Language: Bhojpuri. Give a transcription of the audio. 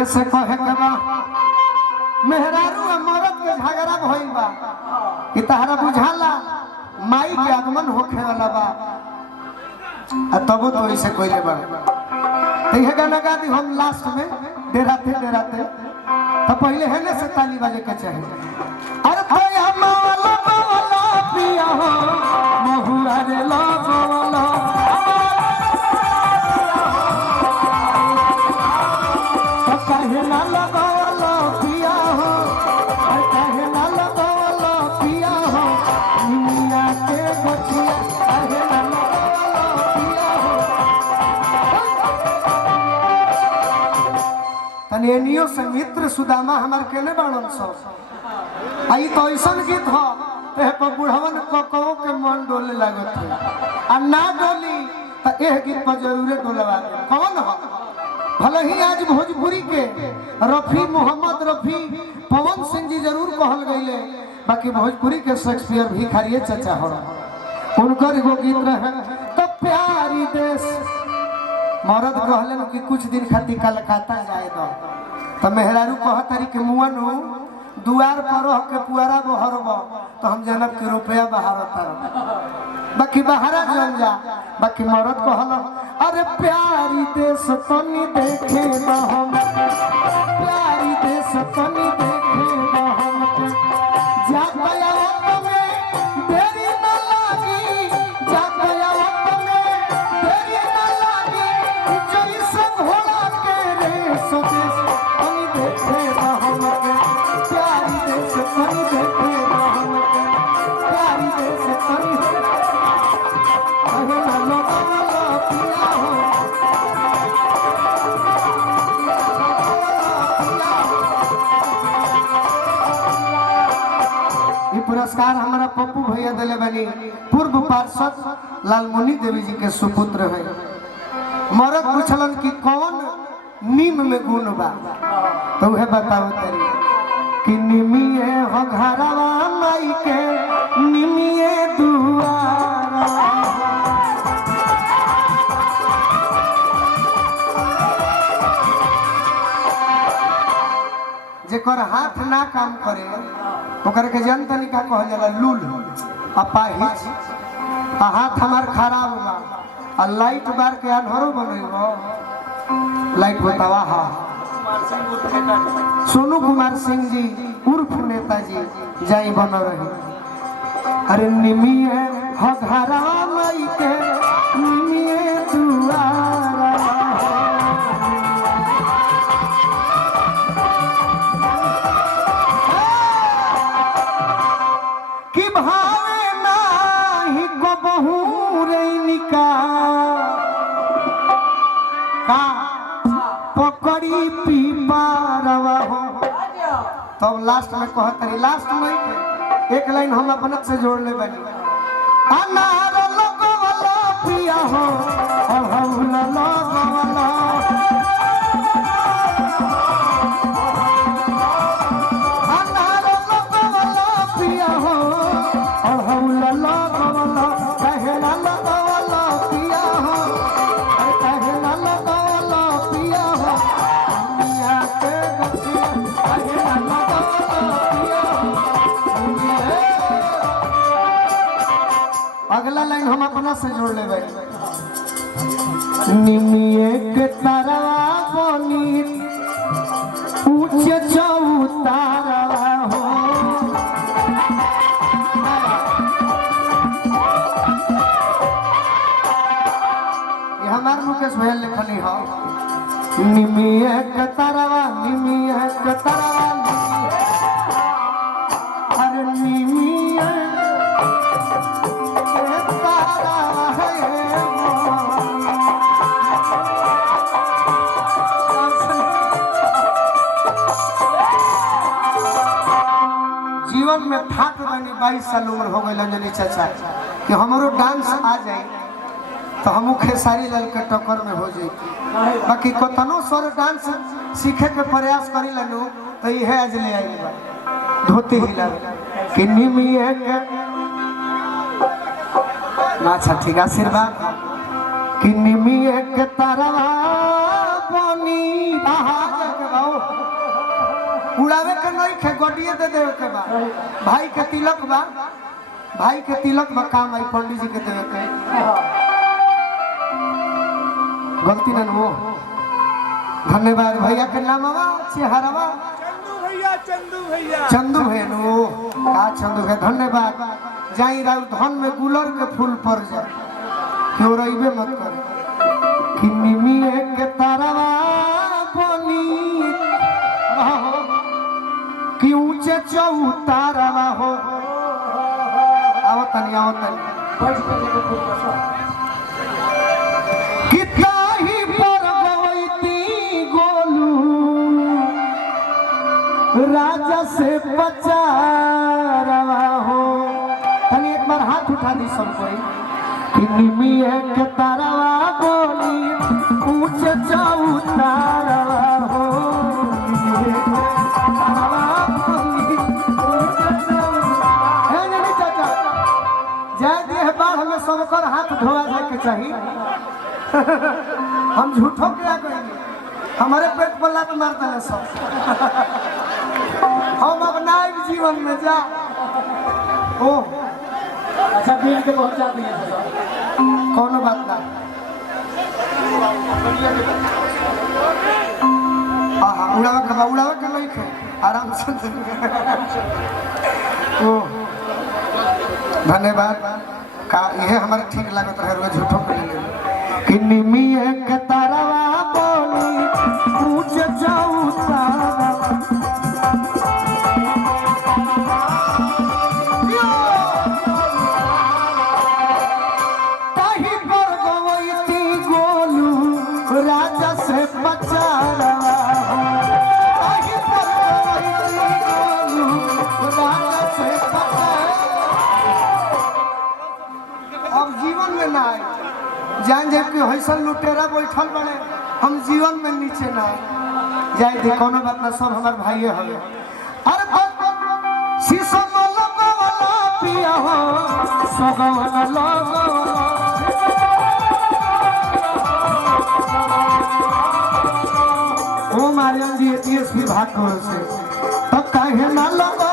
ऐसे कहे के बा मेहरारू मरद के झगड़ा भइल बा कि तहरा बुझाला माई के आगमन होखे वाला बा तब तो ऐसे कोइले बा यह गाना गा दी हम लास्ट में डेराते तो पहले है ना से ताली बजे के चाहिए अरे भैया माला माला पिया हो महुआ रे ला माला तो कहे ना लगावला पिया हो कहे ना लगावला पिया हो दुनिया के गोठिया कहे ना लगावला पिया हो तनियो संगीत सुदामा हमार केने बाणन सब आई तो ऐसा गीत हो पर बुढ़वन को के मन डोले लागत है आ ना डोली तो यह गीत पर जरूर डोलवा दे कौन हो भले ही आज भोजपुरी के रफी मोहम्मद रफी पवन सिंह जी जरूर कहल गईले बाकी भोजपुरी के शेक्सपियर भिखारी चाचा हो उनकर एगो गीत रहे तो प्यारी देश मरद कहले कि कुछ दिन खातिर कलकत्ता जाए दो तो मेहरारू कहतारी के मुअनु दुआर पर के पुआरा बहरब तो हम जानब के रुपया बाहर बाकी बाहर जन जा बाकी मरद कहल अरे प्यारी देश तनी देखे हम प्यारी देश तनी देखे हम जा गया में देरी न लागी जा गया में देरी न लागी जैसे घोड़ा के रेस देश तनी देखे हम प्यारी देश तनी देखे हम प्यारी देश तनी अरे लो पिया हो ये पुरस्कार हमारा पप्पू भैया दिले बनी पूर्व पार्षद लालमुनि देवी जी के सुपुत्र है मरद पूछलन कि कौन नीम में गुण बा तो वह बताओ तरी कि निमिये हो घरवा माई के निमिये दुआरा जेकर हाथ ना काम करे ओकर के जन तनिका कहल जाला लूल अपाहिज आ हाथ हमार खराब बा आ लाइट बार के अनहरो बनइबो लाइट बतावा हा सोनू कुमार सिंह जी उर्फ नेताजी जाई बन रही अरे निमिये हो घरा माई के निमिये दुआरा कि भावे नाही को बहु रैनिका का पकड़ी पीपारवा हो तब लास्ट में कहतरी लास्ट में एक लाइन हम अपने से जोड़ ले बनी अनार लगवला पिया हो अहौला लगवला अनार लगवला पिया हो अहौला लगवला कहला लगवला पिया हो कहला लगवला पिया हो दुनिया के गछिया कहला लगवला पिया हो अगला लाइन हम अपना से जोड़ ले भाई निमिये के तारा बनी ऊंचे चौतारा हो ये हमार मुकेश भैया लिखनी हो निमिये के तारा निमिये के तारा अरे निमिये जीवन में थाक बनी 22 साल उम्र हो गई अंजलि चाचा कि हमारो डांस आ जाए तो हम खेसारी लाल के टक्कर में हो जाए बाकी कतनो सर डांस सीखे के प्रयास करी लनु तो यह आज ले आई धोती हिला कि निमिये के अच्छा ठीक आशीर्वाद कि निमिये के तारा बनी उड़ावे के नहीं खे गोटिए दे देवे के बा भाई के तिलक बा काम आई पंडित जी के देवे के गलती न हो। धन्यवाद भैया के नाम चेहरावा चंदू भैया नो का चंदू भैया धन्यवाद। जाई राउ धन में गुलर के फूल पर जाए क्यों रहीबे मत कर कि निमिए के तारावा बनी रहो कि ऊंचे चौतारावा हो। आओ तनी कि ताही पर गवैती गोलू राजा से बचारवा हो। तनी एक बार हाथ उठा दी सब कोई कि निमिए के तारावा बोली ऊंचे चौतारावा हो। हमें सबकर हाथ धोआ जाए के चाहिए। हम झूठों के आ गए हमारे पेट पर लात मार देने सब। हम अब नाइब जीवन में जा ओ अच्छा दिल के पहुंचा दिए कौन बात ना उड़ावा के नहीं खे आराम से। ओ धन्यवाद का ये हमारे ठीक लागत रहे रोज झूठों के लिए कि निमिए के तारावा बोली पूछ जाऊ तारा ताही पर गवैती गोलू राजा से बचारा ताही पर गवैती गोलू राजा से अब जीवन में ना आए जान जब कि हईसन लुटेरा बैठल बने हम जीवन में नीचे ना आए जाए दे कोनो बात ना सब हमार भाई हवे। अरे शीशम लगवाला पिया हो सगवाला लगो ओ मारियम जी एटीएस विभाग से तब काहे ना लगो